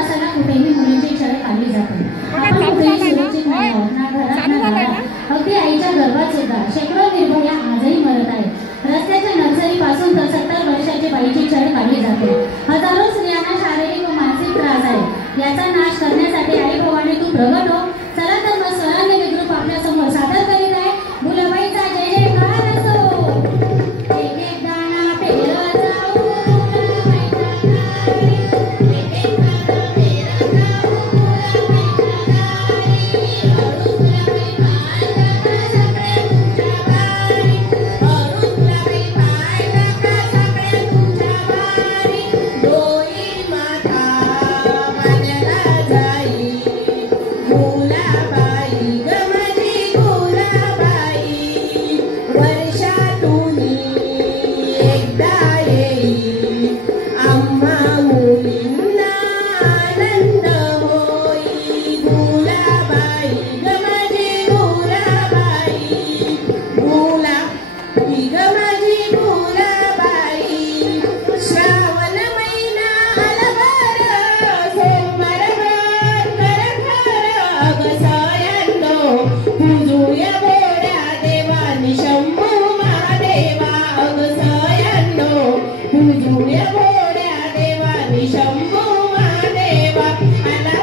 असताना कुठेही मुलींची छळ काढली जाते। आपण कुठेही सुरक्षित नाही आहोत, ना घरात ना दारात। अगदी आईच्या गर्भात सुद्धा शेकडो निर्भया आजही मरत आहेत। रस्त्याच्या नर्सरीपासून तर 70 वर्षाची बाईची छळ काढली जाते। हजारो स्त्रियांना शारीरिक व मानसिक त्रास आहे। याचा नाश करण्यासाठी आई भवानी तू प्रगट हो। चला तर मग स्वरांनी विद्रूप आपल्या समोर सादर करीत आहे भुलाबाईचा जय जयकार असो। एक एक दाणा पेरत जाऊ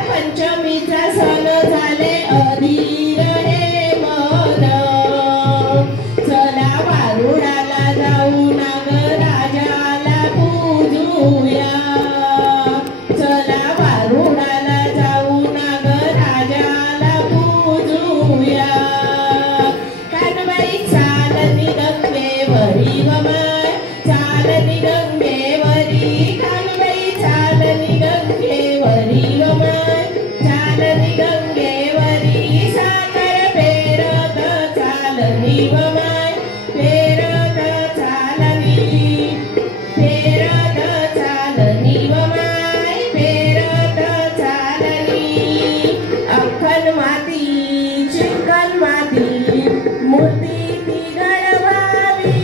पंचमीचा सण झाले अधीर रे मन। चला वारुळाला जाऊ नागराजाला पूजूया। चला वारुळाला जाऊ नागराजाला पूजूया। कानबाई चालती गंगेवरी गमय, चालती गंगेवरी। कानबाई चालती गंगेवरी गमय, चालती गंगेवरी। साखर पेरत चालती गमय, पेरत चालती, पेरत चालती गमय, पेरत चालती। अख्खन माती चिकन माती मूर्ती ती घडवावी,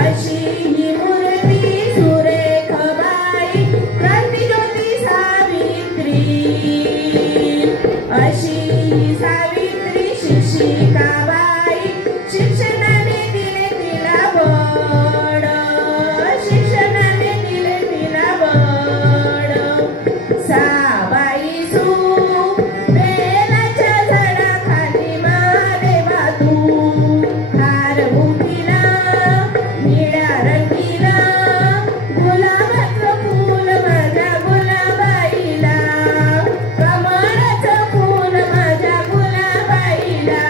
अशी ही मूर्ती सुरेख बाई क्रांतिज्योती सावित्री। अशी ही सावित्री शिक्षिकाबाई, शिक्षणाने दिले तिला बळ, शिक्षणाने दिले तिला बळ। साबाई सू बेलाच्या झाडाखाली महादेवा तू, हार बुटीला निळ्या रंगीला गुलाबाचं फूल माझ्या गुलाबाईला, कमळाचं फूल माझ्या गुलाबाईला।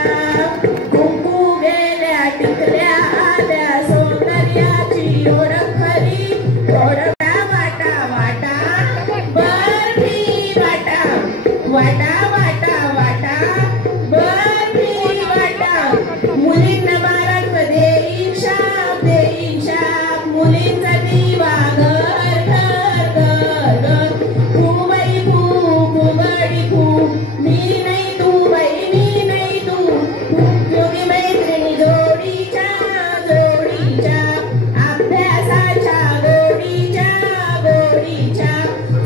कुंकू गेल्या टिकल्या आल्या सौंदर्याची ओळख खरी, ओळखा वाटा वाटा बर्फी वाटा, वाटा वाटा वाटा बर्फी वाटा। मुलींना बारात देईन शाप, देईन शाप। मुलींचा दिवा घर घर घर घर। तू बाई तू कुबडी तू, मी नाही तू बाई मी नाही तू। जोगी मैत्रिणी जोडीच्या जोडीच्या, अभ्यासाच्या गोडीच्या गोडीच्या।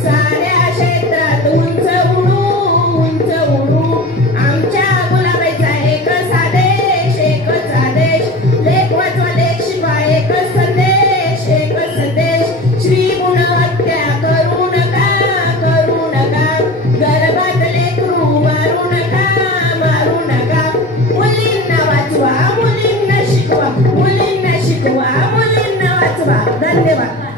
साऱ्या क्षेत्रात उंच उडू उंच उडू। आमच्या गुलाबाईचा एकच आदेश, एकच आदेश। लेख वाचवा लेख शिकवा एकच संदेश, एकच संदेश। श्री गुणवत्या करू नका, करू नका। गर्भात लेकरू मारू नका, मारू नका। मुलींना वाचवा मुलींना शिकवा, मुलींना शिकवा मुलींना वाचवा। धन्यवाद।